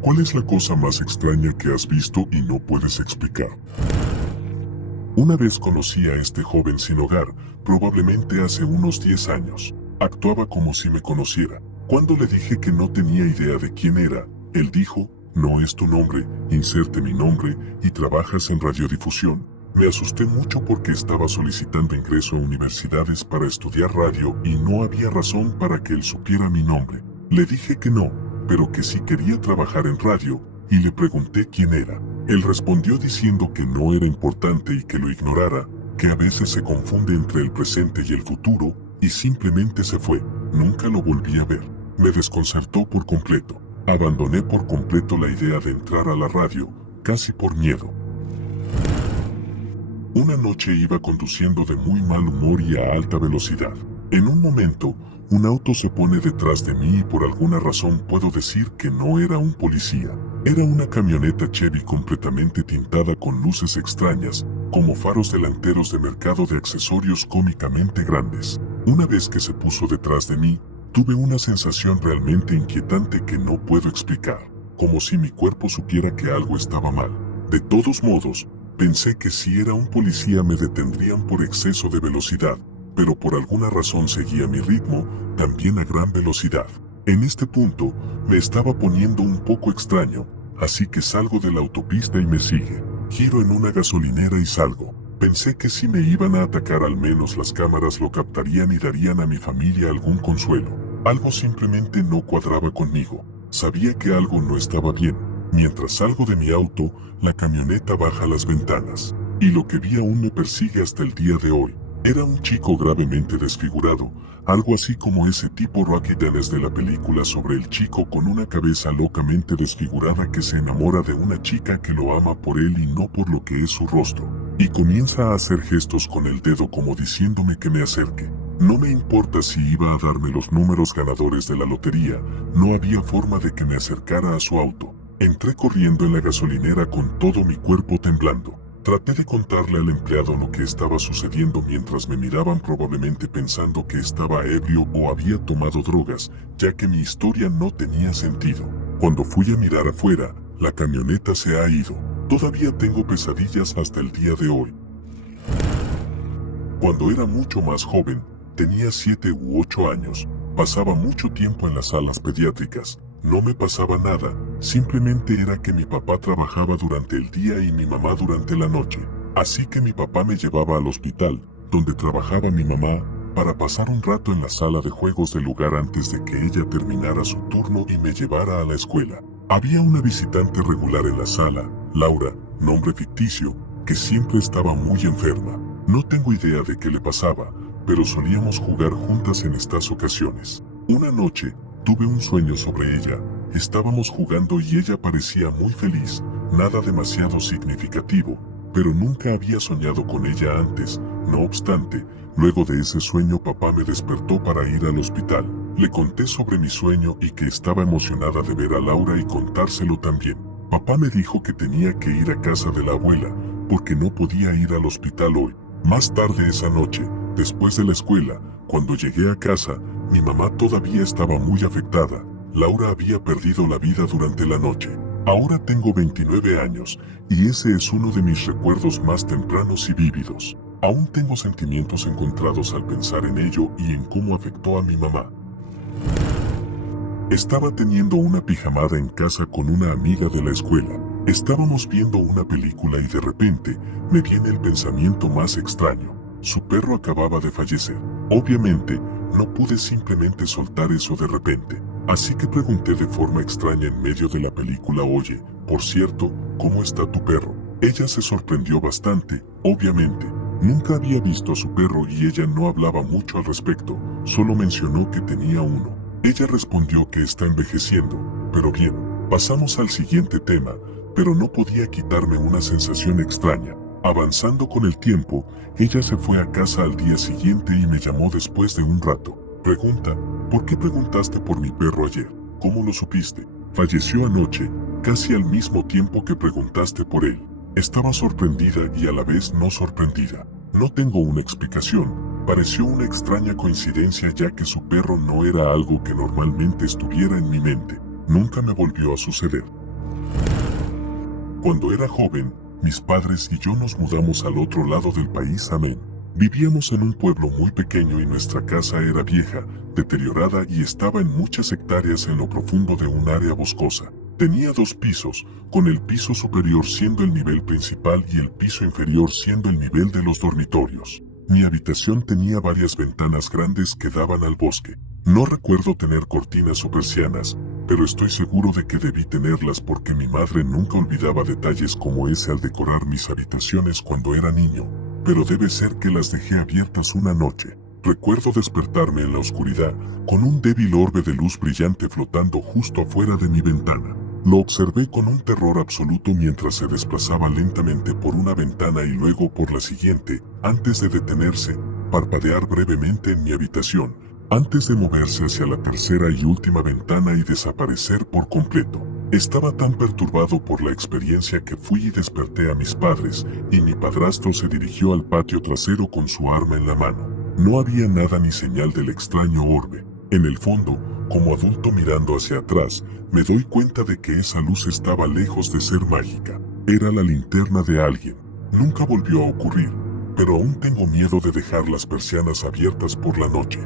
¿Cuál es la cosa más extraña que has visto y no puedes explicar? Una vez conocí a este joven sin hogar, probablemente hace unos 10 años. Actuaba como si me conociera. Cuando le dije que no tenía idea de quién era, él dijo, no es tu nombre, inserte mi nombre y trabajas en radiodifusión. Me asusté mucho porque estaba solicitando ingreso a universidades para estudiar radio y no había razón para que él supiera mi nombre. Le dije que no, pero que sí quería trabajar en radio, y le pregunté quién era. Él respondió diciendo que no era importante y que lo ignorara, que a veces se confunde entre el presente y el futuro, y simplemente se fue. Nunca lo volví a ver. Me desconcertó por completo. Abandoné por completo la idea de entrar a la radio, casi por miedo. Una noche iba conduciendo de muy mal humor y a alta velocidad. En un momento, un auto se pone detrás de mí y por alguna razón puedo decir que no era un policía. Era una camioneta Chevy completamente tintada con luces extrañas, como faros delanteros de mercado de accesorios cómicamente grandes. Una vez que se puso detrás de mí, tuve una sensación realmente inquietante que no puedo explicar, como si mi cuerpo supiera que algo estaba mal. De todos modos, pensé que si era un policía me detendrían por exceso de velocidad, pero por alguna razón seguía mi ritmo, también a gran velocidad. En este punto, me estaba poniendo un poco extraño, así que salgo de la autopista y me sigue. Giro en una gasolinera y salgo. Pensé que si me iban a atacar al menos las cámaras lo captarían y darían a mi familia algún consuelo. Algo simplemente no cuadraba conmigo. Sabía que algo no estaba bien. Mientras salgo de mi auto, la camioneta baja las ventanas. Y lo que vi aún me persigue hasta el día de hoy. Era un chico gravemente desfigurado, algo así como ese tipo Rocky Dennis de la película sobre el chico con una cabeza locamente desfigurada que se enamora de una chica que lo ama por él y no por lo que es su rostro. Y comienza a hacer gestos con el dedo como diciéndome que me acerque. No me importa si iba a darme los números ganadores de la lotería, no había forma de que me acercara a su auto. Entré corriendo en la gasolinera con todo mi cuerpo temblando. Traté de contarle al empleado lo que estaba sucediendo mientras me miraban probablemente pensando que estaba ebrio o había tomado drogas, ya que mi historia no tenía sentido. Cuando fui a mirar afuera, la camioneta se ha ido. Todavía tengo pesadillas hasta el día de hoy. Cuando era mucho más joven, tenía 7 u 8 años, pasaba mucho tiempo en las salas pediátricas. No me pasaba nada, simplemente era que mi papá trabajaba durante el día y mi mamá durante la noche. Así que mi papá me llevaba al hospital, donde trabajaba mi mamá, para pasar un rato en la sala de juegos del lugar antes de que ella terminara su turno y me llevara a la escuela. Había una visitante regular en la sala, Laura, nombre ficticio, que siempre estaba muy enferma. No tengo idea de qué le pasaba, pero solíamos jugar juntas en estas ocasiones. Una noche, tuve un sueño sobre ella. Estábamos jugando y ella parecía muy feliz, nada demasiado significativo, pero nunca había soñado con ella antes. No obstante, luego de ese sueño papá me despertó para ir al hospital. Le conté sobre mi sueño y que estaba emocionada de ver a Laura y contárselo también. Papá me dijo que tenía que ir a casa de la abuela, porque no podía ir al hospital hoy. Más tarde esa noche, después de la escuela, cuando llegué a casa, mi mamá todavía estaba muy afectada. Laura había perdido la vida durante la noche. Ahora tengo 29 años, y ese es uno de mis recuerdos más tempranos y vívidos. Aún tengo sentimientos encontrados al pensar en ello y en cómo afectó a mi mamá. Estaba teniendo una pijamada en casa con una amiga de la escuela. Estábamos viendo una película y de repente, me viene el pensamiento más extraño. Su perro acababa de fallecer. Obviamente, no pude simplemente soltar eso de repente. Así que pregunté de forma extraña en medio de la película, oye, por cierto, ¿cómo está tu perro? Ella se sorprendió bastante, obviamente. Nunca había visto a su perro y ella no hablaba mucho al respecto, solo mencionó que tenía uno. Ella respondió que está envejeciendo, pero bien, pasamos al siguiente tema, pero no podía quitarme una sensación extraña. Avanzando con el tiempo, ella se fue a casa al día siguiente y me llamó después de un rato. Pregunta, ¿por qué preguntaste por mi perro ayer? ¿Cómo lo supiste? Falleció anoche, casi al mismo tiempo que preguntaste por él. Estaba sorprendida y a la vez no sorprendida. No tengo una explicación. Pareció una extraña coincidencia ya que su perro no era algo que normalmente estuviera en mi mente. Nunca me volvió a suceder. Cuando era joven, mis padres y yo nos mudamos al otro lado del país, amén. Vivíamos en un pueblo muy pequeño y nuestra casa era vieja, deteriorada y estaba en muchas hectáreas en lo profundo de un área boscosa. Tenía 2 pisos, con el piso superior siendo el nivel principal y el piso inferior siendo el nivel de los dormitorios. Mi habitación tenía varias ventanas grandes que daban al bosque. No recuerdo tener cortinas o persianas, pero estoy seguro de que debí tenerlas porque mi madre nunca olvidaba detalles como ese al decorar mis habitaciones cuando era niño. Pero debe ser que las dejé abiertas una noche. Recuerdo despertarme en la oscuridad, con un débil orbe de luz brillante flotando justo afuera de mi ventana. Lo observé con un terror absoluto mientras se desplazaba lentamente por una ventana y luego por la siguiente, antes de detenerse, parpadear brevemente en mi habitación, antes de moverse hacia la tercera y última ventana y desaparecer por completo. Estaba tan perturbado por la experiencia que fui y desperté a mis padres, y mi padrastro se dirigió al patio trasero con su arma en la mano. No había nada ni señal del extraño orbe. En el fondo, como adulto mirando hacia atrás, me doy cuenta de que esa luz estaba lejos de ser mágica. Era la linterna de alguien. Nunca volvió a ocurrir, pero aún tengo miedo de dejar las persianas abiertas por la noche.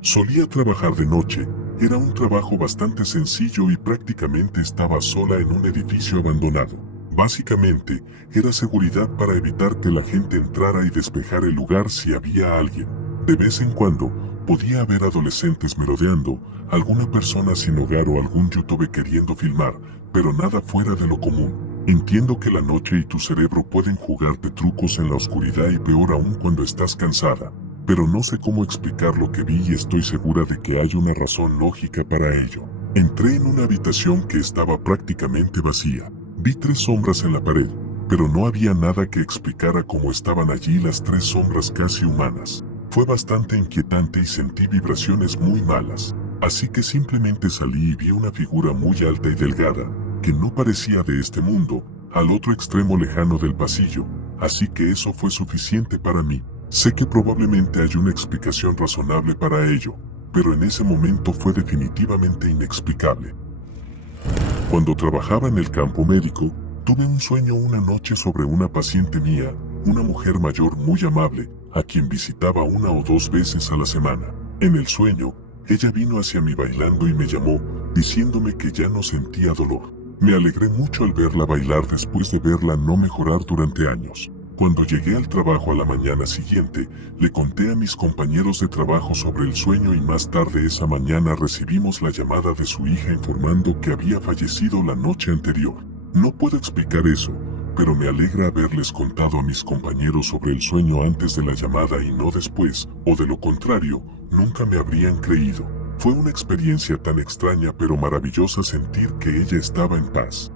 Solía trabajar de noche. Era un trabajo bastante sencillo y prácticamente estaba sola en un edificio abandonado. Básicamente, era seguridad para evitar que la gente entrara y despejar el lugar si había alguien. De vez en cuando, podía haber adolescentes merodeando, alguna persona sin hogar o algún YouTube queriendo filmar, pero nada fuera de lo común. Entiendo que la noche y tu cerebro pueden jugarte trucos en la oscuridad y peor aún cuando estás cansada. Pero no sé cómo explicar lo que vi y estoy segura de que hay una razón lógica para ello. Entré en una habitación que estaba prácticamente vacía. Vi 3 sombras en la pared, pero no había nada que explicara cómo estaban allí las 3 sombras casi humanas. Fue bastante inquietante y sentí vibraciones muy malas. Así que simplemente salí y vi una figura muy alta y delgada, que no parecía de este mundo, al otro extremo lejano del pasillo, así que eso fue suficiente para mí. Sé que probablemente hay una explicación razonable para ello, pero en ese momento fue definitivamente inexplicable. Cuando trabajaba en el campo médico, tuve un sueño una noche sobre una paciente mía, una mujer mayor muy amable, a quien visitaba 1 o 2 veces a la semana. En el sueño, ella vino hacia mí bailando y me llamó, diciéndome que ya no sentía dolor. Me alegré mucho al verla bailar después de verla no mejorar durante años. Cuando llegué al trabajo a la mañana siguiente, le conté a mis compañeros de trabajo sobre el sueño y más tarde esa mañana recibimos la llamada de su hija informando que había fallecido la noche anterior. No puedo explicar eso, pero me alegra haberles contado a mis compañeros sobre el sueño antes de la llamada y no después, o de lo contrario, nunca me habrían creído. Fue una experiencia tan extraña pero maravillosa sentir que ella estaba en paz.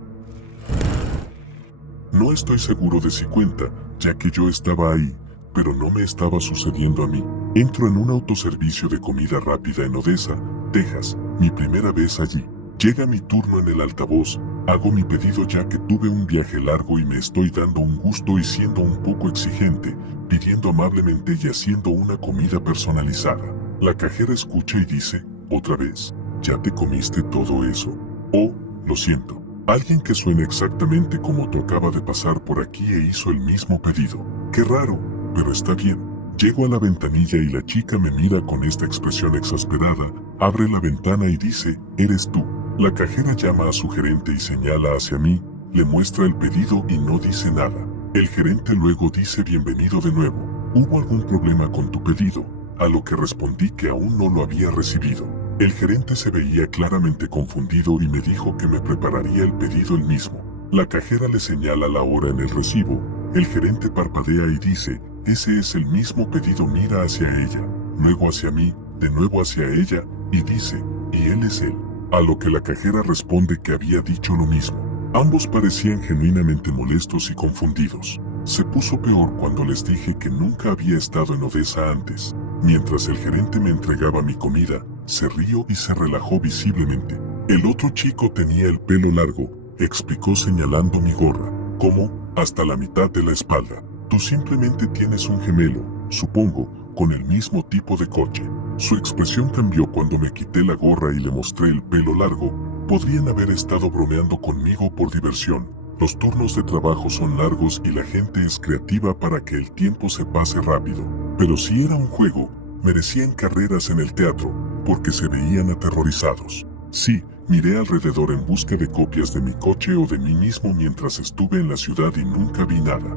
No estoy seguro de si cuenta, ya que yo estaba ahí, pero no me estaba sucediendo a mí. Entro en un autoservicio de comida rápida en Odessa, Texas, mi primera vez allí. Llega mi turno en el altavoz, hago mi pedido ya que tuve un viaje largo y me estoy dando un gusto y siendo un poco exigente, pidiendo amablemente y haciendo una comida personalizada. La cajera escucha y dice, ¿otra vez? ¿Ya te comiste todo eso? Oh, lo siento. Alguien que suena exactamente como tú acaba de pasar por aquí e hizo el mismo pedido. Qué raro, pero está bien. Llego a la ventanilla y la chica me mira con esta expresión exasperada, abre la ventana y dice, ¿eres tú? La cajera llama a su gerente y señala hacia mí, le muestra el pedido y no dice nada. El gerente luego dice bienvenido de nuevo. ¿Hubo algún problema con tu pedido? A lo que respondí que aún no lo había recibido. El gerente se veía claramente confundido y me dijo que me prepararía el pedido él mismo. La cajera le señala la hora en el recibo. El gerente parpadea y dice, ese es el mismo pedido, mira hacia ella, luego hacia mí, de nuevo hacia ella, y dice, y él es él. A lo que la cajera responde que había dicho lo mismo. Ambos parecían genuinamente molestos y confundidos. Se puso peor cuando les dije que nunca había estado en Odessa antes. Mientras el gerente me entregaba mi comida, se rió y se relajó visiblemente. El otro chico tenía el pelo largo, explicó señalando mi gorra, como, hasta la mitad de la espalda. Tú simplemente tienes un gemelo, supongo, con el mismo tipo de coche. Su expresión cambió cuando me quité la gorra y le mostré el pelo largo. Podrían haber estado bromeando conmigo por diversión. Los turnos de trabajo son largos y la gente es creativa para que el tiempo se pase rápido. Pero si era un juego, merecían carreras en el teatro, porque se veían aterrorizados. Sí, miré alrededor en busca de copias de mi coche o de mí mismo mientras estuve en la ciudad y nunca vi nada.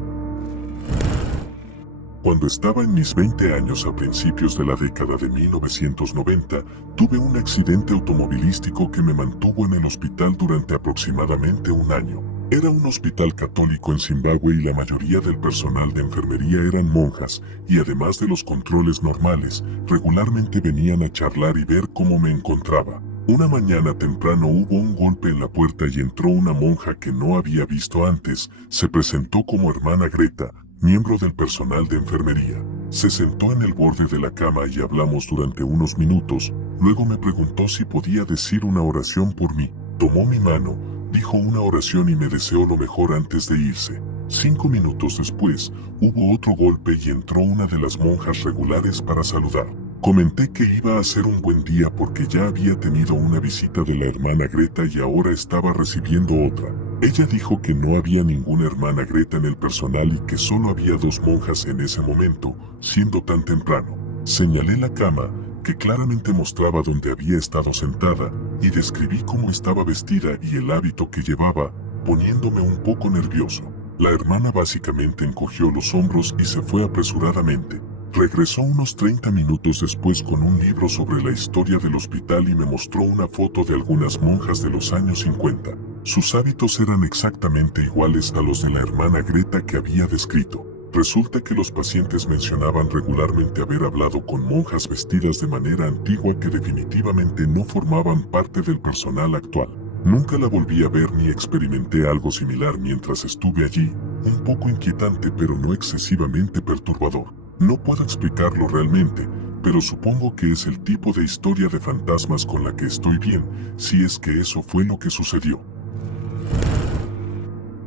Cuando estaba en mis 20 años a principios de la década de 1990, tuve un accidente automovilístico que me mantuvo en el hospital durante aproximadamente un año. Era un hospital católico en Zimbabue y la mayoría del personal de enfermería eran monjas, y además de los controles normales, regularmente venían a charlar y ver cómo me encontraba. Una mañana temprano hubo un golpe en la puerta y entró una monja que no había visto antes. Se presentó como hermana Greta, miembro del personal de enfermería. Se sentó en el borde de la cama y hablamos durante unos minutos. Luego me preguntó si podía decir una oración por mí. Tomó mi mano, dijo una oración y me deseó lo mejor antes de irse. 5 minutos después, hubo otro golpe y entró una de las monjas regulares para saludar. Comenté que iba a ser un buen día porque ya había tenido una visita de la hermana Greta y ahora estaba recibiendo otra. Ella dijo que no había ninguna hermana Greta en el personal y que solo había 2 monjas en ese momento, siendo tan temprano. Señalé la cama, que claramente mostraba donde había estado sentada, y describí cómo estaba vestida y el hábito que llevaba, poniéndome un poco nervioso. La hermana básicamente encogió los hombros y se fue apresuradamente. Regresó unos 30 minutos después con un libro sobre la historia del hospital y me mostró una foto de algunas monjas de los años 50. Sus hábitos eran exactamente iguales a los de la hermana Greta que había descrito. Resulta que los pacientes mencionaban regularmente haber hablado con monjas vestidas de manera antigua que definitivamente no formaban parte del personal actual. Nunca la volví a ver ni experimenté algo similar mientras estuve allí, un poco inquietante pero no excesivamente perturbador. No puedo explicarlo realmente, pero supongo que es el tipo de historia de fantasmas con la que estoy bien, si es que eso fue lo que sucedió.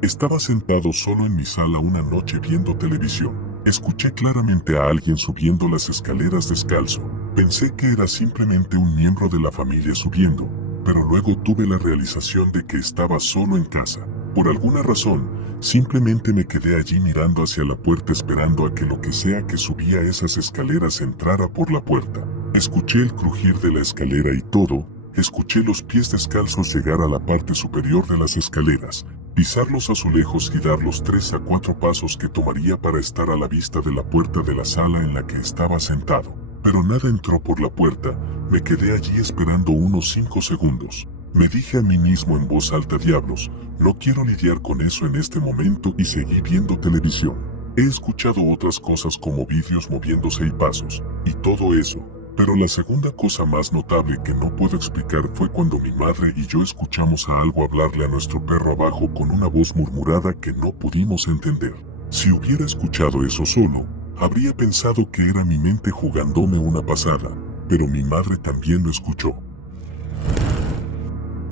Estaba sentado solo en mi sala una noche viendo televisión. Escuché claramente a alguien subiendo las escaleras descalzo. Pensé que era simplemente un miembro de la familia subiendo, pero luego tuve la realización de que estaba solo en casa. Por alguna razón, simplemente me quedé allí mirando hacia la puerta esperando a que lo que sea que subía esas escaleras entrara por la puerta. Escuché el crujir de la escalera y todo, escuché los pies descalzos llegar a la parte superior de las escaleras, pisar los azulejos y dar los 3 a 4 pasos que tomaría para estar a la vista de la puerta de la sala en la que estaba sentado. Pero nada entró por la puerta, me quedé allí esperando unos 5 segundos. Me dije a mí mismo en voz alta: diablos, no quiero lidiar con eso en este momento, y seguí viendo televisión. He escuchado otras cosas como vídeos moviéndose y pasos, y todo eso. Pero la segunda cosa más notable que no puedo explicar fue cuando mi madre y yo escuchamos a algo hablarle a nuestro perro abajo con una voz murmurada que no pudimos entender. Si hubiera escuchado eso solo, habría pensado que era mi mente jugándome una pasada, pero mi madre también lo escuchó.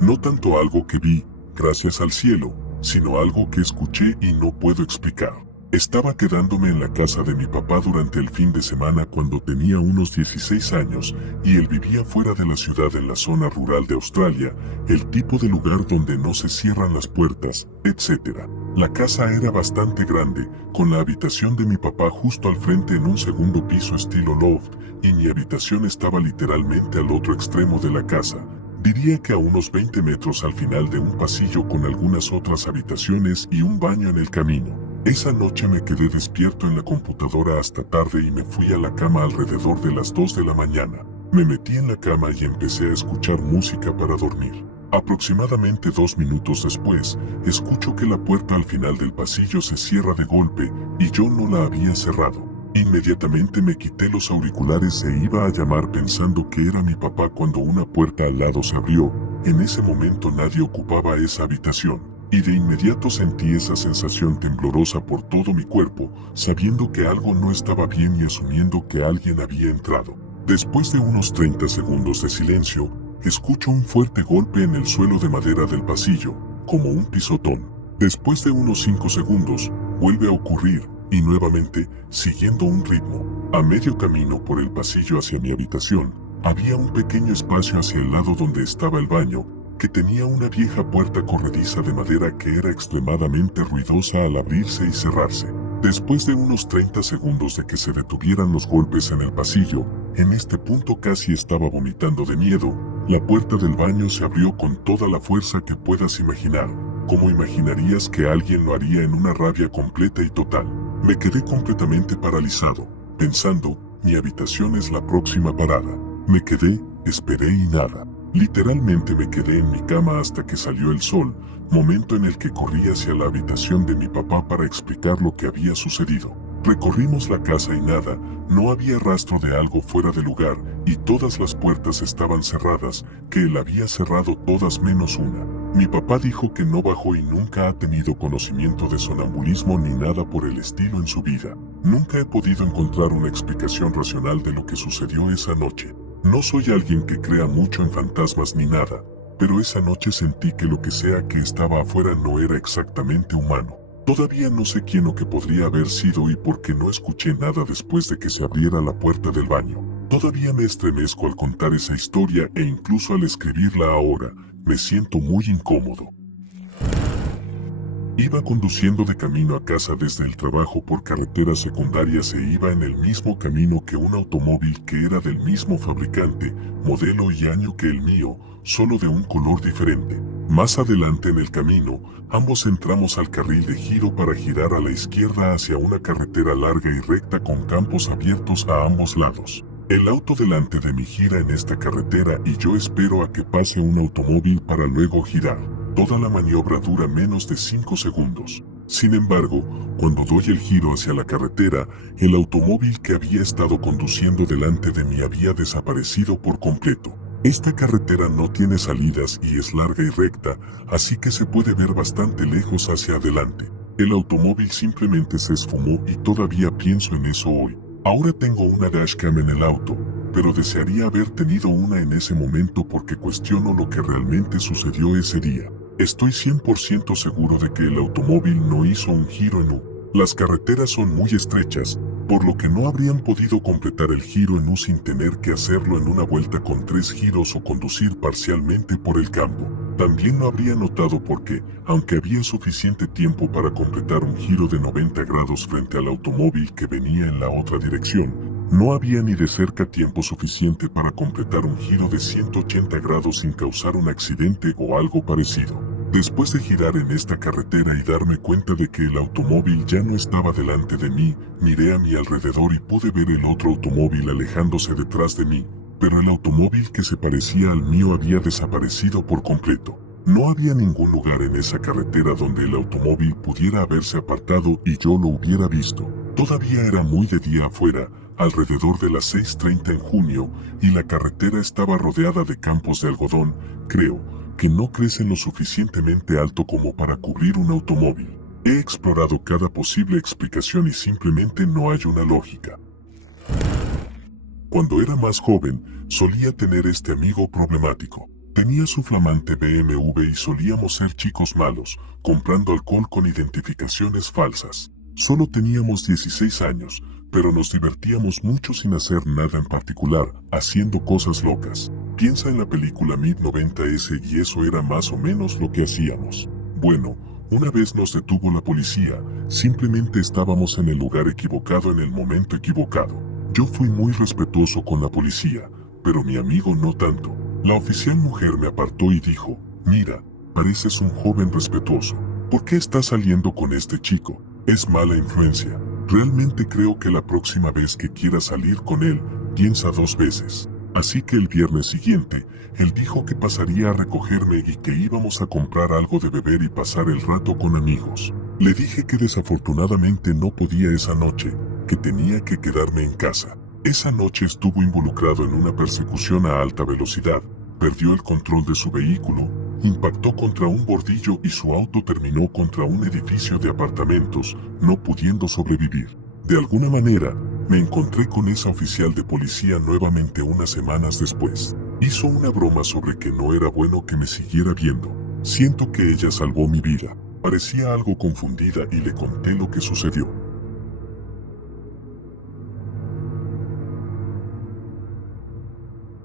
No tanto algo que vi, gracias al cielo, sino algo que escuché y no puedo explicar. Estaba quedándome en la casa de mi papá durante el fin de semana cuando tenía unos 16 años y él vivía fuera de la ciudad en la zona rural de Australia, el tipo de lugar donde no se cierran las puertas, etc. La casa era bastante grande, con la habitación de mi papá justo al frente en un segundo piso estilo loft, y mi habitación estaba literalmente al otro extremo de la casa. Diría que a unos 20 metros al final de un pasillo con algunas otras habitaciones y un baño en el camino. Esa noche me quedé despierto en la computadora hasta tarde y me fui a la cama alrededor de las 2 de la mañana. Me metí en la cama y empecé a escuchar música para dormir. Aproximadamente 2 minutos después, escucho que la puerta al final del pasillo se cierra de golpe y yo no la había cerrado. Inmediatamente me quité los auriculares e iba a llamar pensando que era mi papá cuando una puerta al lado se abrió. En ese momento nadie ocupaba esa habitación. Y de inmediato sentí esa sensación temblorosa por todo mi cuerpo, sabiendo que algo no estaba bien y asumiendo que alguien había entrado. Después de unos 30 segundos de silencio, escucho un fuerte golpe en el suelo de madera del pasillo, como un pisotón. Después de unos 5 segundos, vuelve a ocurrir, y nuevamente, siguiendo un ritmo. A medio camino por el pasillo hacia mi habitación, había un pequeño espacio hacia el lado donde estaba el baño, que tenía una vieja puerta corrediza de madera que era extremadamente ruidosa al abrirse y cerrarse. Después de unos 30 segundos de que se detuvieran los golpes en el pasillo, en este punto casi estaba vomitando de miedo, la puerta del baño se abrió con toda la fuerza que puedas imaginar, como imaginarías que alguien lo haría en una rabia completa y total. Me quedé completamente paralizado, pensando, mi habitación es la próxima parada. Me quedé, esperé y nada. Literalmente me quedé en mi cama hasta que salió el sol, momento en el que corrí hacia la habitación de mi papá para explicar lo que había sucedido. Recorrimos la casa y nada, no había rastro de algo fuera de lugar, y todas las puertas estaban cerradas, que él había cerrado todas menos una. Mi papá dijo que no bajó y nunca ha tenido conocimiento de sonambulismo ni nada por el estilo en su vida. Nunca he podido encontrar una explicación racional de lo que sucedió esa noche. No soy alguien que crea mucho en fantasmas ni nada, pero esa noche sentí que lo que sea que estaba afuera no era exactamente humano. Todavía no sé quién o qué podría haber sido y por qué no escuché nada después de que se abriera la puerta del baño. Todavía me estremezco al contar esa historia e incluso al escribirla ahora, me siento muy incómodo. Iba conduciendo de camino a casa desde el trabajo por carretera secundaria. Se iba en el mismo camino que un automóvil que era del mismo fabricante, modelo y año que el mío, solo de un color diferente. Más adelante en el camino, ambos entramos al carril de giro para girar a la izquierda hacia una carretera larga y recta con campos abiertos a ambos lados. El auto delante de mí gira en esta carretera y yo espero a que pase un automóvil para luego girar. Toda la maniobra dura menos de 5 segundos. Sin embargo, cuando doy el giro hacia la carretera, el automóvil que había estado conduciendo delante de mí había desaparecido por completo. Esta carretera no tiene salidas y es larga y recta, así que se puede ver bastante lejos hacia adelante. El automóvil simplemente se esfumó y todavía pienso en eso hoy. Ahora tengo una dashcam en el auto, pero desearía haber tenido una en ese momento porque cuestiono lo que realmente sucedió ese día. Estoy 100% seguro de que el automóvil no hizo un giro en U. Las carreteras son muy estrechas, por lo que no habrían podido completar el giro en U sin tener que hacerlo en una vuelta con 3 giros o conducir parcialmente por el campo. También lo habría notado porque, aunque había suficiente tiempo para completar un giro de 90 grados frente al automóvil que venía en la otra dirección, no había ni de cerca tiempo suficiente para completar un giro de 180 grados sin causar un accidente o algo parecido. Después de girar en esta carretera y darme cuenta de que el automóvil ya no estaba delante de mí, miré a mi alrededor y pude ver el otro automóvil alejándose detrás de mí, pero el automóvil que se parecía al mío había desaparecido por completo. No había ningún lugar en esa carretera donde el automóvil pudiera haberse apartado y yo lo hubiera visto. Todavía era muy de día afuera, alrededor de las 6:30 en junio, y la carretera estaba rodeada de campos de algodón, creo, que no crecen lo suficientemente alto como para cubrir un automóvil. He explorado cada posible explicación y simplemente no hay una lógica. Cuando era más joven, solía tener este amigo problemático. Tenía su flamante BMW y solíamos ser chicos malos, comprando alcohol con identificaciones falsas. Solo teníamos 16 años, pero nos divertíamos mucho sin hacer nada en particular, haciendo cosas locas. Piensa en la película Mid-90s y eso era más o menos lo que hacíamos. Bueno, una vez nos detuvo la policía, simplemente estábamos en el lugar equivocado en el momento equivocado. Yo fui muy respetuoso con la policía, pero mi amigo no tanto. La oficial mujer me apartó y dijo, mira, pareces un joven respetuoso. ¿Por qué estás saliendo con este chico? Es mala influencia. Realmente creo que la próxima vez que quieras salir con él, piensa 2 veces. Así que el viernes siguiente, él dijo que pasaría a recogerme y que íbamos a comprar algo de beber y pasar el rato con amigos. Le dije que desafortunadamente no podía esa noche, que tenía que quedarme en casa. Esa noche estuvo involucrado en una persecución a alta velocidad, perdió el control de su vehículo, impactó contra un bordillo y su auto terminó contra un edificio de apartamentos, no pudiendo sobrevivir. De alguna manera, me encontré con esa oficial de policía nuevamente unas semanas después. Hizo una broma sobre que no era bueno que me siguiera viendo. Siento que ella salvó mi vida. Parecía algo confundida y le conté lo que sucedió.